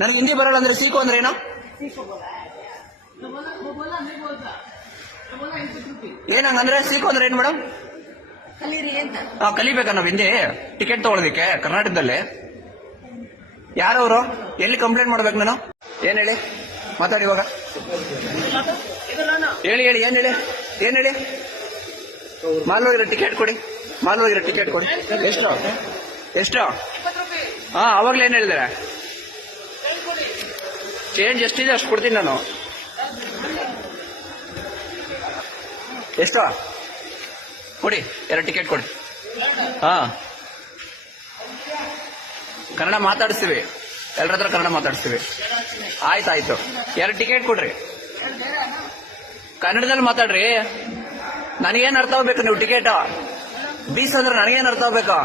ನನಗೆ ಹಿಂದಿ ಬರಲ್ಲ ಅಂದ್ರೆ ಸೀಕು ಅಂದ್ರೆ ಏನು? ಏನಂಗಂದ್ರೆ ಸೀಕು ಅಂದ್ರೆ ಏನು ಮೇಡಮ್? ಕಲಿಬೇಕಾ ನಾವು ಹಿಂದಿ ಟಿಕೆಟ್ ತಗೊಳ್ಳೋದಿಕ್ಕೆ ಕರ್ನಾಟಕದಲ್ಲಿ? ಯಾರವರು? ಎಲ್ಲಿ ಕಂಪ್ಲೇಂಟ್ ಮಾಡ್ಬೇಕು ನಾನು? ಏನ್ ಹೇಳಿ, ಮಾತಾಡಿ ಇವಾಗ. ಹೇಳಿ ಹೇಳಿ, ಏನ್ ಹೇಳಿ, ಏನ್ ಹೇಳಿ? ಮಾಲ್ ಹೋಗಿರೋ ಟಿಕೆಟ್ ಕೊಡಿ, ಮಾಲ್ ಹೋಗಿರೋ ಟಿಕೆಟ್ ಕೊಡಿ. ಎಷ್ಟು ಎಷ್ಟು? ಹಾ, ಅವಾಗ್ಲೇ ಏನ್ ಹೇಳಿದಾರೆ? ಚೇಂಜ್ ಎಷ್ಟಿದೆ ಅಷ್ಟು ಕೊಡ್ತೀನಿ ನಾನು. ಎಷ್ಟು ಕೊಡಿ, 2 ಟಿಕೆಟ್ ಕೊಡಿ. ಹಾ, ಕನ್ನಡ ಮಾತಾಡಿಸ್ತೀವಿ, ಎಲ್ಲರ ಹತ್ರ ಕನ್ನಡ ಮಾತಾಡಿಸ್ತೀವಿ. ಆಯ್ತಾಯ್ತು, 2 ಟಿಕೆಟ್ ಕೊಡ್ರಿ, ಕನ್ನಡದಲ್ಲಿ ಮಾತಾಡ್ರಿ. ನನಗೇನ್ ಅರ್ಥ ಆಗ್ಬೇಕು? ನೀವು ಟಿಕೆಟ್ ಬೀಸ್ ಅಂದ್ರೆ ನನಗೇನ್ ಅರ್ಥ ಆಗ್ಬೇಕಾ?